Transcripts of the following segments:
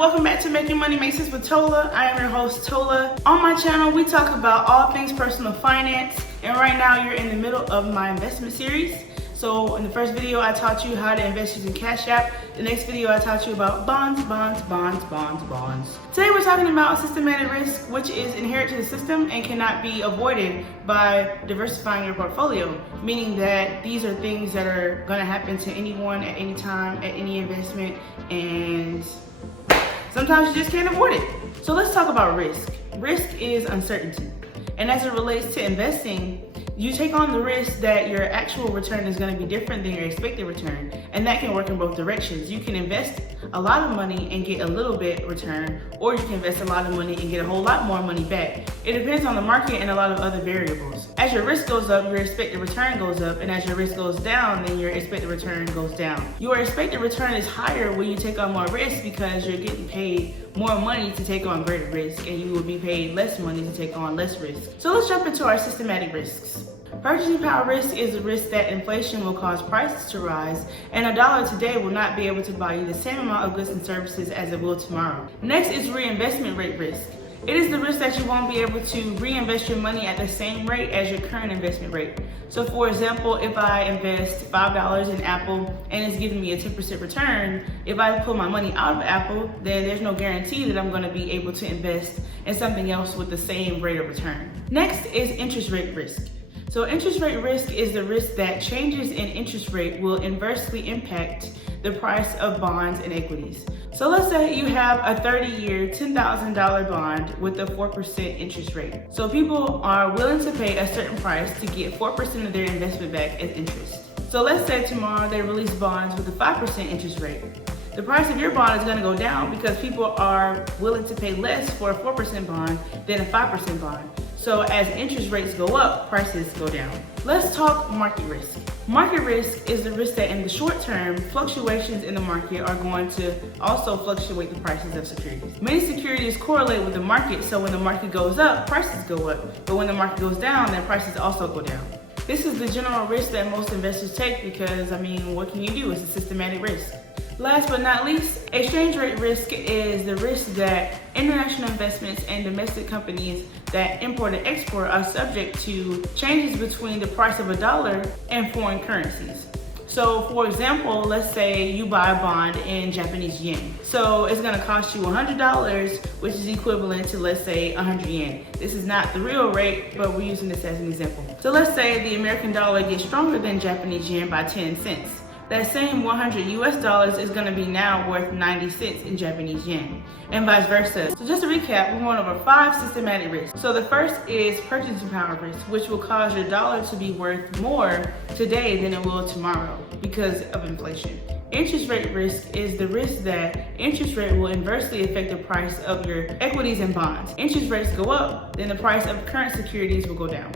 welcome back to Making Money Make Sense with Tola. I am your host, Tola. On my channel, we talk about all things personal finance, and right now you're in the middle of my investment series. So in the first video, I taught you how to invest using Cash App. The next video, I taught you about bonds. Today, we're talking about systematic risk, which is inherent to the system and cannot be avoided by diversifying your portfolio, meaning that these are things that are gonna happen to anyone at any time, at any investment, and sometimes you just can't avoid it. So let's talk about risk. Risk is uncertainty. And as it relates to investing, you take on the risk that your actual return is going to be different than your expected return, and that can work in both directions. You can invest a lot of money and get a little bit return, or you can invest a lot of money and get a whole lot more money back. It depends on the market and a lot of other variables. As your risk goes up, your expected return goes up, and as your risk goes down, then your expected return goes down. Your expected return is higher when you take on more risk because you're getting paid more money to take on greater risk, and you will be paid less money to take on less risk. So let's jump into our systematic risks. Purchasing power risk is a risk that inflation will cause prices to rise, and a dollar today will not be able to buy you the same amount of goods and services as it will tomorrow. Next is reinvestment rate risk. It is the risk that you won't be able to reinvest your money at the same rate as your current investment rate. So for example, if I invest $5 in Apple and it's giving me a 10% return, if I pull my money out of Apple, then there's no guarantee that I'm going to be able to invest in something else with the same rate of return. Next is interest rate risk. So interest rate risk is the risk that changes in interest rate will inversely impact the price of bonds and equities. So let's say you have a 30-year, $10,000 bond with a 4% interest rate. So people are willing to pay a certain price to get 4% of their investment back as interest. So let's say tomorrow they release bonds with a 5% interest rate. The price of your bond is going to go down because people are willing to pay less for a 4% bond than a 5% bond. So as interest rates go up, prices go down. Let's talk market risk. Market risk is the risk that in the short term, fluctuations in the market are going to also fluctuate the prices of securities. Many securities correlate with the market, so when the market goes up, prices go up. But when the market goes down, then prices also go down. This is the general risk that most investors take because, what can you do? It's a systematic risk. Last but not least, exchange rate risk is the risk that international investments and domestic companies that import and export are subject to changes between the price of a dollar and foreign currencies. So for example, let's say you buy a bond in Japanese yen. So it's gonna cost you $100, which is equivalent to, let's say, 100 yen. This is not the real rate, but we're using this as an example. So let's say the American dollar gets stronger than Japanese yen by 10 cents. That same 100 US dollars is gonna be now worth 90 cents in Japanese yen, and vice versa. So just to recap, we went over 5 systematic risks. So the first is purchasing power risk, which will cause your dollar to be worth more today than it will tomorrow because of inflation. Interest rate risk is the risk that interest rate will inversely affect the price of your equities and bonds. Interest rates go up, then the price of current securities will go down.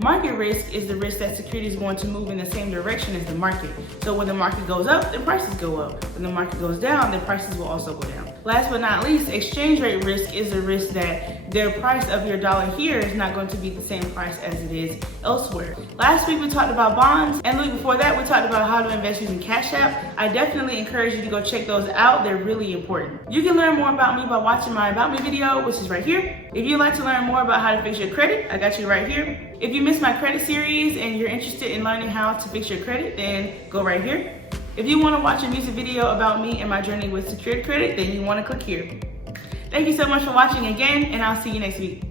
Market risk is the risk that securities are going to move in the same direction as the market. So when the market goes up, then prices go up. When the market goes down, then prices will also go down. Last but not least, exchange rate risk is the risk that the price of your dollar here is not going to be the same price as it is elsewhere. Last week we talked about bonds, and the week before that we talked about how to invest using Cash App. I definitely encourage you to go check those out. They're really important. You can learn more about me by watching my About Me video, which is right here. If you'd like to learn more about how to fix your credit, I got you right here. If you missed my credit series and you're interested in learning how to fix your credit, then go right here. If you want to watch a music video about me and my journey with secured credit, then you want to click here. Thank you so much for watching again, and I'll see you next week.